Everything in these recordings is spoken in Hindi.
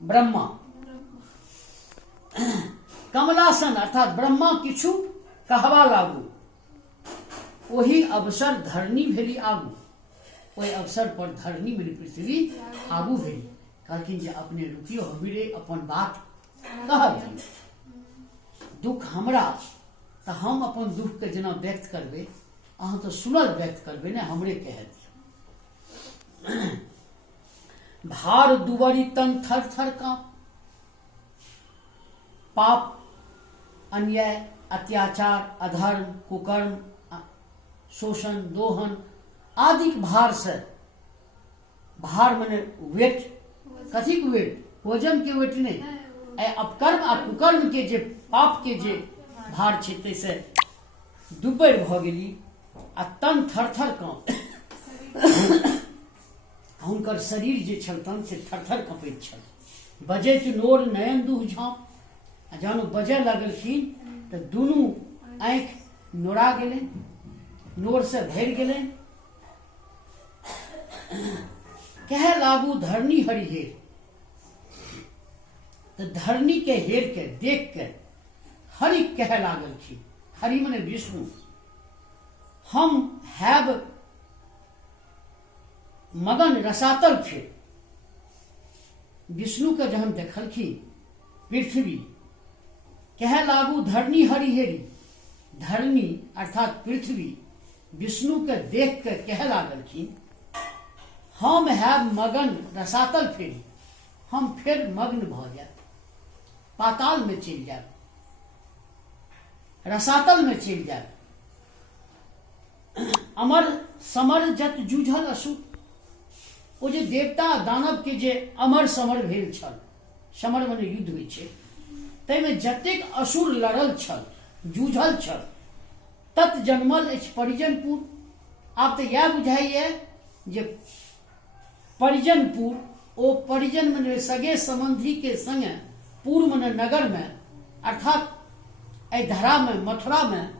ब्रह्मा। कमलासन अर्थात ब्रह्मा किछु कहवा लागू, वही अवसर धरनी भेली आगू। ओहि अवसर पर धरनी मेरी पृथ्वी आगू भेली। कहलखिन जे अपने रुकियो, हमरे अपन बात कहब। दुख हमरा तो हम अपन दुख के जेना व्यक्त करबे, अहाँ तो सुनल व्यक्त करबे ने, हमरे कह दिया। भार दुबरी तन थर थर का, पाप अन्याय अत्याचार अधर्म कुकर्म शोषण दोहन आदि भार से, भार मने वेट, कथी के वेट, भोजन के वेट नहीं, अपकर्म आ कुकर्म के जे पाप के जे भार छै तैसे दुबर भ गेली आ तन थरथर काँप। हुनकर शरीर जे छल तन से थरथर काँपैत छल। बजैत नोर नयन दुह झाँप, आ जहन बजय लगलखिन तऽ दुनू आँखि नोरा गेलै, नोर से भरि गेलै। कहे लागू धरनी हरि हेर, तो धरनी के हेर के देख के हरि कहे लागलखिन, हरि मने विष्णु, हम हैब मगन रसातल फिर। विष्णु के जहन देखलखिन पृथ्वी, कहे लागू धरनी हरि हेरी, धरनी अर्थात पृथ्वी विष्णु के देख के कहे लागलखिन, हम हैब मगन रसातल फिर, हम फिर मग्न भ जाए, पाताल में चल जाए, रसातल में चल जाए। अमर समर जत जूझल असुर, ओ जे देवता दानव के जे अमर समर भेल छल, समर मने युद्ध होइ छै, ताहिमे जतेक असुर लड़ल छल जूझल छल, तत जन्मल अछि परिजनपुर। आब तऽ इएह बुझाइए जे परिजनपुर, ओ परिजन मने सगे संबंधी के संगे, पूर्व मने नगर में अर्थात एहि धरा में मथुरा में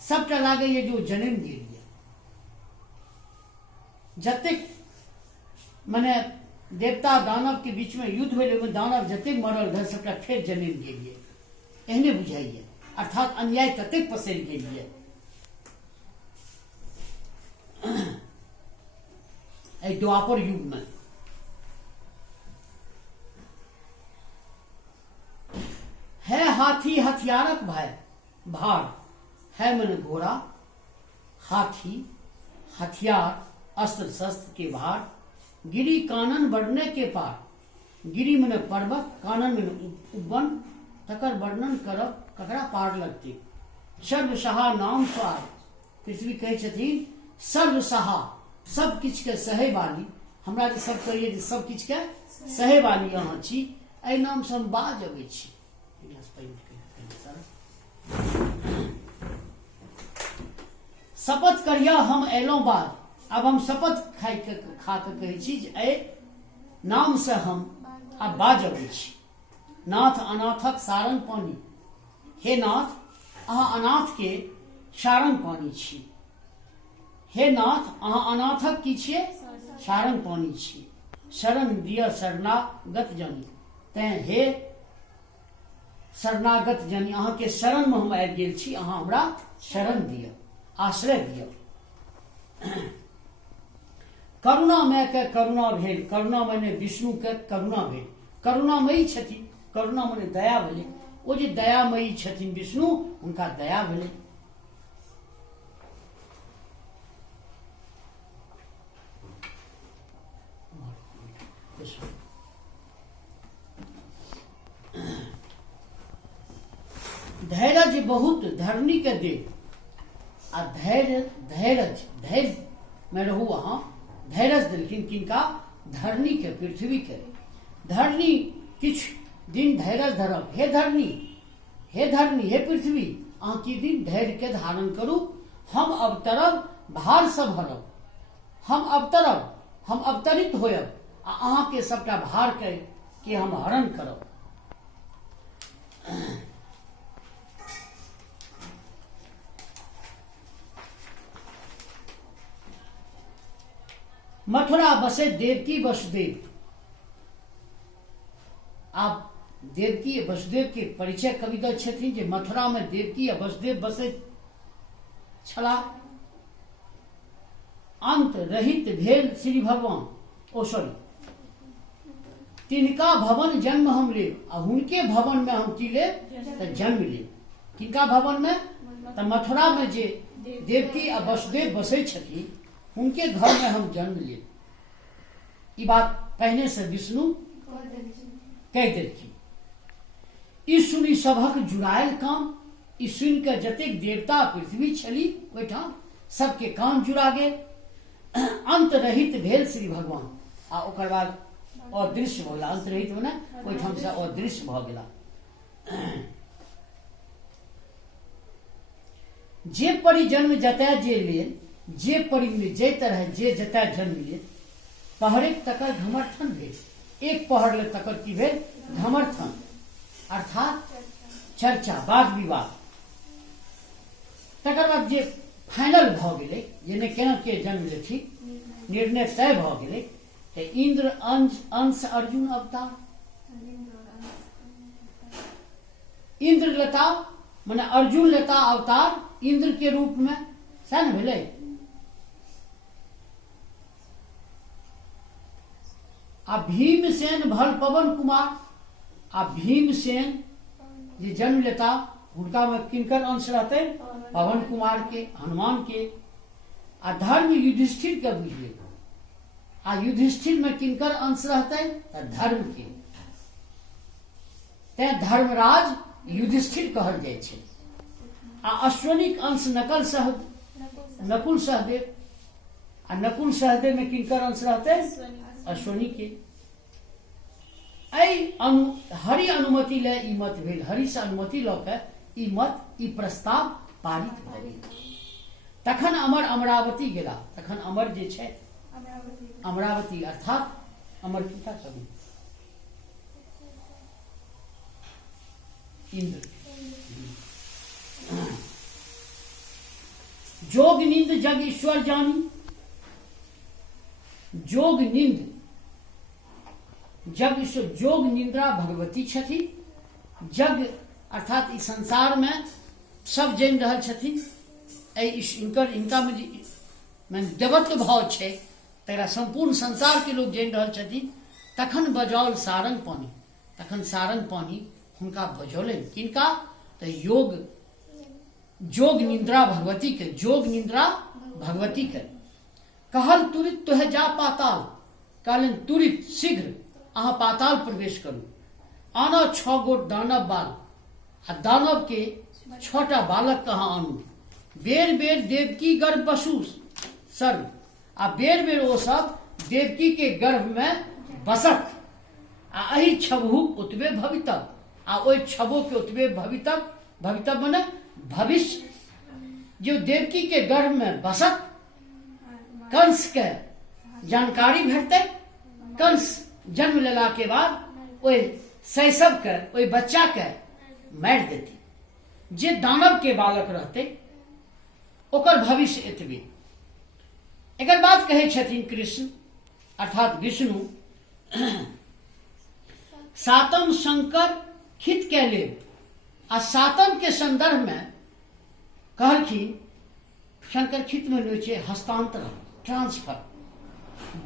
सबटा लागैए जो जन्म गेल। जतेक मने देवता दानव के बीच में युद्ध भेल, ओहिमे दानव जतेक मरल रहे सबटा फेर जन्म गेलिए, एहने बुझाइए। अर्थात अन्याय ततेक पसरि गेलिए। एहि द्वापर युग में है हाथी हथियारक भाई भार, है मन घोड़ा, हाथी हथियार अस्त्र शस्त्र के भार, गिरी कानन बढ़ने के पार। गिरी मने पर्वत, कानन मने उपवन, तकर वर्णन करब ककरा पार लगते। सर्वसहा नाम स्वार, पृथ्वी कहै छथिन सर्वसहा, सब किछ के सहे वाली, हमरा जे सब कहिए जे सब किछ के सहे वाली अहाँ छी, एहि नाम से हम बाज अबै छी। शपथ करिया हम एलौं बाद, अब हम शपथ खा के कहै छी जे एहि नाम से हम आब बाज अबै छी। नाथ अनाथक सारंग पानी, हे नाथ अहाँ अनाथ के सारंग पानी छी। हे नाथ अहाँ अनाथक की छियै, सारंग पानी छी। शरण दिय शरणागत जानी, तें हे शरणागत जानी, अहाँ के शरण में हम आबि गेल छी, अहाँ हमरा शरण दिय, आश्रय दिय। करुणा मय के करुणा भेल, करुणा मने विष्णु के करुणा भेल, करुणामयी छथिन, करुणा मने दया भेलै, ओ जे दयामयी छथिन विष्णु, हुनका दया भेलै। धैर्य बहुत धरनी के दे, आ धैर्य धैर्य में रहू अहाँ, धैर्य देलखिन किनका, धरनी के पृथ्वी के। धरनी किछ दिन धैर्य धरब, हे धरनी हे पृथ्वी, अहाँ की दिन धैर्य के धारण करू। हम अवतरब भार से भरब, हम अवतरब, हम अवतरित होयब, आ अहाँ के सबटा भार के हम हरण करब। मथुरा बसे देवकी वसुदेव, आप देवकी आ वसुदेव के परिचय कवि दै छथिन जे मथुरा में देवकी आ वसुदेव बसै छला। अंत रहित भेल श्री भगवान, ओ सॉरी, तिनका भवन जन्म हम ले, आ हुनके भवन में हम की ले तो जन्म ले। किनका भवन में? तो मथुरा में जे देवकी आ वसुदेव बसै छथिन उनके घर में हम जन्म ले। ई बात पहले से विष्णु कह देलखिन। ई सुनी सभक जुड़ायल काम, ई सुन के जतेक देवता पृथ्वी छली ओहिठाम सबके कान जुड़ा गेल। अंत रहित भेल श्री भगवान, आ ओकर बाद अदृश्य भ गेला। अंत रहित मने ओहिठाम से अदृश्य भ गेला। जे परि जन्म जतय जे लेल, जे परि में जे तरह जे जतय जन्म लेल, पहरेक तकर घमर्थन भेल। एक पहर ले तकर की भेल? घमर्थन, अर्थात चर्चा, वाद विवाद। तकर बाद जे फाइनल भ गेलै, जे केना के जन्म लेथि, निर्णय तय भ गेलै, तो इंद्र अंश अर्जुन अवतार। इंद्र लेता माने अर्जुन लेता अवतार इंद्र के रूप में, सह न भेलै। आ भीमसेन भल पवन कुमार, आ भीमसेन जे जन्म लेता हुनका में किनकर अंश रहते? पवन कुमार के, हनुमान के। आ धर्म युधिष्ठिर के बुझिए, आ युधिष्ठिर में किनकर अंश रहते? धर्म के। ते धर्मराज युधिष्ठिर कहल जाय छै। आ अश्वनिक अंश नकुल सहदेव, आ नकुल सहदेव में किनकर अंश रहते? अश्वनी के। हरि अनुमति ले ई मत भेल, हरि से अनुमति ल के ई मत, ई प्रस्ताव पारित भ गेल। तखन अमर अमरावती गेला। तखन अमर जे छै अमरावती अर्थात अमर पिता कवि इंद्र। जोग नींद जग ईश्वर जानी, जोग नींद जग ईश्वर, जोग निंद्रा भगवती छथि। जग अर्थात इस संसार में सब जानि रहल छथिन। इनका में देवत्व भाव छै, तेरा संपूर्ण संसार के लोग जानि रहल छथिन। तखन बजौल सारंग पानी, तखन सारंग पानी हुनका बजौलन। किनका? तो जोग निंद्रा भगवती के, जोग निंद्रा भगवती के। कहल तुरित तुहे जा पाताल, कहलन तुरित शीघ्र अहाँ पाताल प्रवेश करू। आना 6 गोट दानव बाल, आ दानव के 6टा बालक कहाँ आनू। बेर बेर देवकी गर्भ बसु सर्व, आ बेर बेर ओ सब देवकी के गर्भ में बसत। आ अही छबहुक उतबे भवितव, आ ओहि छबो के उतबे भवितव, भवितव माने भविष्य। जो देवकी के गर्भ में बसत, कंस के जानकारी भेटते। कंस जन्म लेला के बाद ओहि शैशव के, ओहि बच्चा के मारि देती। जे दानव के बालक रहते ओकर भविष्य एतबे। एकर बात कहे छथिन कृष्ण अर्थात विष्णु, सातम शंकर खित के ले। आ सातम के संदर्भ में कहलखिन, शंकर खित में होइ छै हस्तांतरण, ट्रांसफर।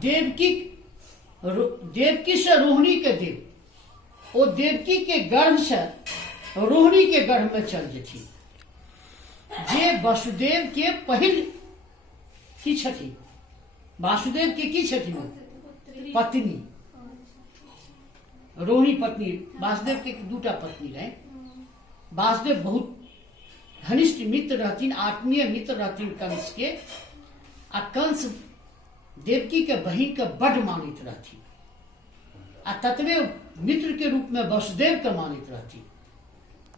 देवकी से रोहिणी के देव, ओ देवकी के गर्भ से रोहिणी के गर्भ में चल जेथिन। जे वसुदेव के पहिल की छथिन, वासुदेव के की छथिन? पत्नी, रोहिणी पत्नी। वासुदेव के 2टा पत्नी रहे। वासुदेव बहुत घनिष्ठ मित्र रहथिन, आत्मीय मित्र रहथिन कंस के। आ कंस देवकी के बहिन के बड़ मानित रहथिन, आ ततबे मित्र के रूप में वसुदेव के मानित रहथिन।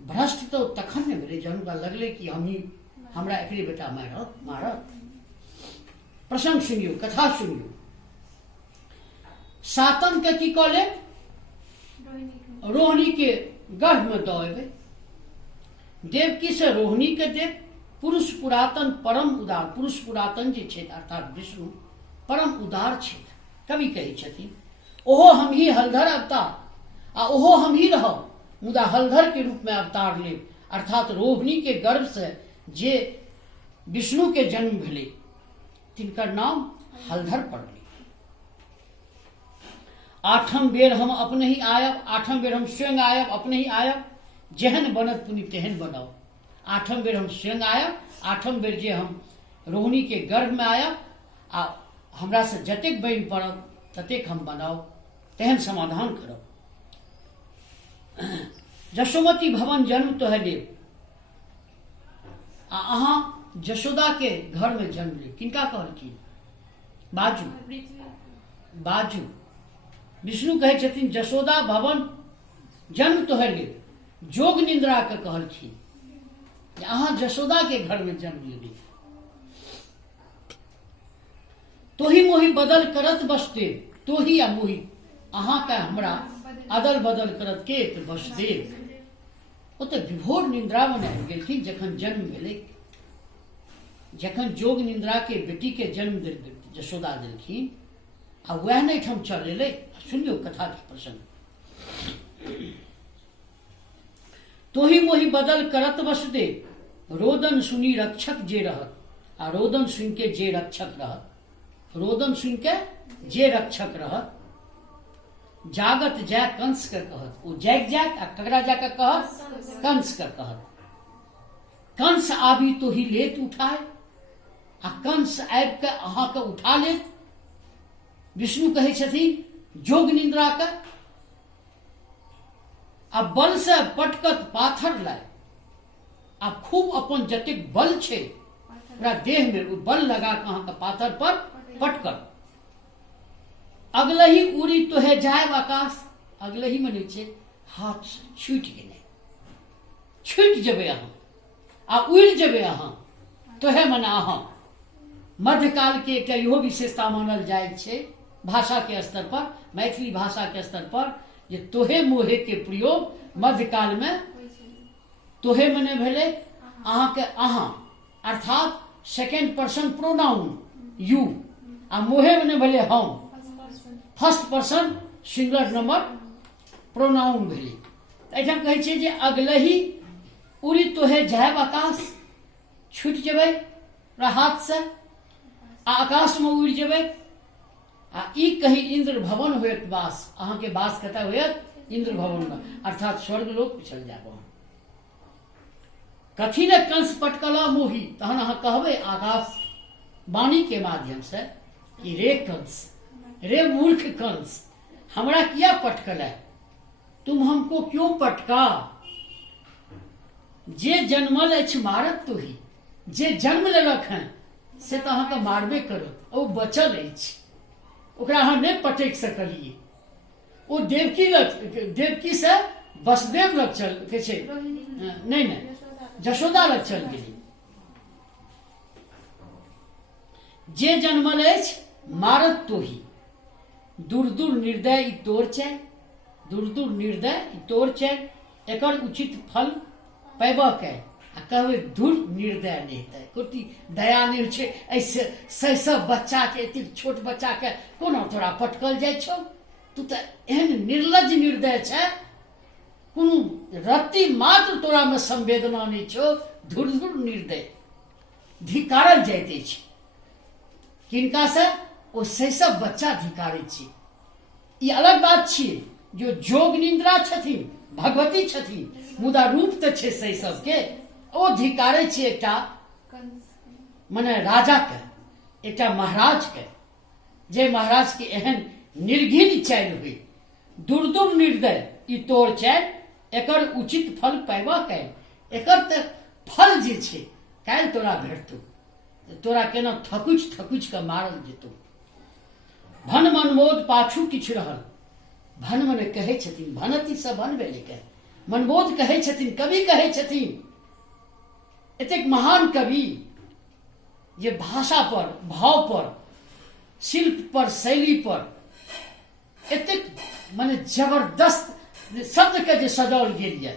भ्रष्ट तो तखन ने भेलै जहन हुनका लगलै कि हमरा एकरे बेटा मारत। प्रसंग सुनियो, कथा सुनियो। सातम के की कहले? रोहिणी के गर्भ में दऽ एबै। देवकी से रोहिणी के देव। पुरुष पुरातन परम उदार, पुरुष पुरातन जे छै अर्थात विष्णु परम उदार छथि। कवि कहै छथिन, ओहो हम ही हलधर अवतार, आ ओहो हम ही रहब, मुदा हलधर के रूप में अवतार ले, अर्थात रोहिणी के गर्भ से जे विष्णु के जन्म भेले तिनकर नाम हलधर पड़ले। आठम बेर हम अपने ही आयब, आठम बेर हम स्वयं आयब, अपने ही आयब, जेहन बनत पुनि तेहन बनाओ। आठम बेर हम स्वयं आयब, आठम बेर जे हम रोहिणी के गर्भ में आयब, आ हमरा से जतेक बनि पड़ब ततेक हम बनाओ, तेहन समाधान करब। जशोमती भवन जन्म तो है देव, आ अहाँ जशोदा के घर में जन्म ले। किनका कहलखिन? बाजू बाजू। विष्णु कहे छथिन जशोदा भवन जन्म तो है ले, जोग निंद्रा के कहलखिन अहाँ जशोदा के घर में जन्म लेबे। तोही मोही बदल करत वसुदेव, तोही आ मोही अहाँ का हमरा अदल बदल करत के त वसुदेव। ओ तो विभोर निंद्रा में आबि गेलखिन जखन जन्म भेलै, जखन जोग निंद्रा के बेटी के जन्म जशोदा देलखिन, आ वह नहीं ठाम चल एलै। सुनियो कथा के प्रसंग। तोही मोही बदल करत वसुदेव, रोदन सुनी रक्षक जे रहत, आ रोदन सुन के जे रक्षक रहत, रोदन सुन के जे रक्षक रहत, जागत जय कंस के कहत। वो जैग जाक आ ककरा जाके कहत? कंस के कहत। कंस आबी तो ही लेत उठाए, आ कंस आबि के अहाँ के उठा लेत। विष्णु कहे छथिन जोग निंद्रा के, आ बल से पटकत पाथर लाए, आ खूब अपन जतेक बल छे पूरा देह में बल लगा के अहाँ के पाथर पर पटकत। अगलही उड़ी तो है जायब आकाश, अगलही मने छे हाथ छूटि गेलै, छूटि जेबै अहाँ आ उड़ि जेबै अहाँ। तो है मने अहाँ। मध्यकाल के एक इहो विशेषता मानल जाय छे भाषा के स्तर पर, मैथिली भाषा के स्तर पर, जे तोहे मोहे के प्रयोग मध्यकाल में तोहे मने भेले अहाँ के अहाँ, अर्थात सेकेंड पर्सन प्रोनाउन यू, आ मोहे मने भेले हम, first person singular number pronoun भेले। एहिठाम कहै छै जे अगलही उड़ी तोहे जायब आकाश, छूटि जेबै हाथ से आ आकाश में उड़ि जेबै। आ ई कहीं इंद्र भवन होयत वास, अहाँ के वास कतऽ होयत? इंद्र भवन में, अर्थात स्वर्ग लोक पे चल जाब। कथी ने कंस पटकला मोही, तहन अहाँ कहबै आकाश वाणी के माध्यम से कि रे कंस, रे मूर्ख कंस, हमरा किया पटकल है? तुम हमको क्यों पटका? जे जन्मल अछि मारत तो ही, जे जन्म लेलक हैं से तो अहाँ के मारबे करत। ओ बचल अछि, ओकरा अहाँ नहीं पटक सकलिए। ओ देवकी से वसुदेव लग चल के छे, नहीं नहीं जशोदा लग चल गेली। जे जन्मल अछि मारत तो ही, दूर दूर निर्दय ई तोर छै, दूर दूर निर्दय ई तोर छै, एकर उचित फल पैबा के। आ कहबै दूर निर्दय नहीं हेतै, कोटी दया नहीं छै। ऐसे शैशव बच्चा के, एतेक छोट बच्चा के कोना तोरा पटकल जाइ छौ? तू तो एहन निर्लज निर्दय छै, कोनो रत्ती मात्र तोरा में संवेदना नहीं छो। धुर धुर निर्दय, धिकारल जाइत अछि। किनका से? ओ शैशव बच्चा धिकारै छै। ई अलग बात छियै जो जोग निंद्रा छथिन, भगवती छथिन, मुदा रूप तो छे शैशव के। ओ धिकारै छै एकटा मने राजा के, एकटा महाराज के, जे महाराज के एहन निर्घिन चालि हुई। दूर दूर निर्दय ई तोर चालि, एकर उचित फल पैबा कैल। एकर तो फल जे छै काल्हि तोरा भेटतौ, तोरा केना थकुच थकुच के मारल जेतौ। भन मनमोद पाछू किछु रहल, भन मने कहै छथिन, भनति से भन भेलै के, मनमोद कहै छथिन, कवि कहै छथिन। एतेक महान कवि जे भाषा पर, भाव पर, शिल्प पर, शैली पर एतेक माने जबरदस्त शब्द के जे सजाओल गेल है।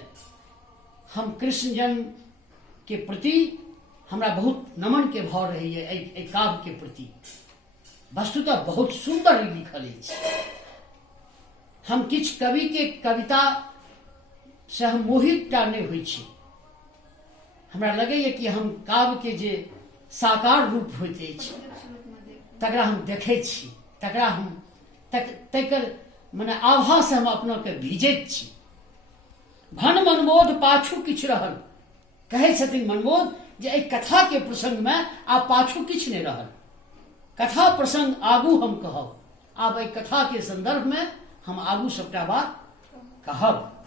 हम कृष्ण जन्म के प्रति हमरा बहुत नमन के भाव रही है एहि काव्य के प्रति। वस्तुतः बहुत सुंदर ई लिखल अछि। हम किछ कवि के कविता से हम मोहित टा नहि होइ छी। हमरा लगैए कि हम काव्य के जे साकार रूप होइत अछि तकरा हम देखैत छी, तकरा हम तकर मने आभा से हम अपना के भीजैत छी। भन मनमोद पाछू किछु रहल, कहै छथिन मनमोद जे एहि कथा के प्रसंग में आब पाछू किछु नहि रहल, कथा प्रसंग आगू हम कहब। आब एहि कथा के संदर्भ में हम आगू सबटा बात कहब।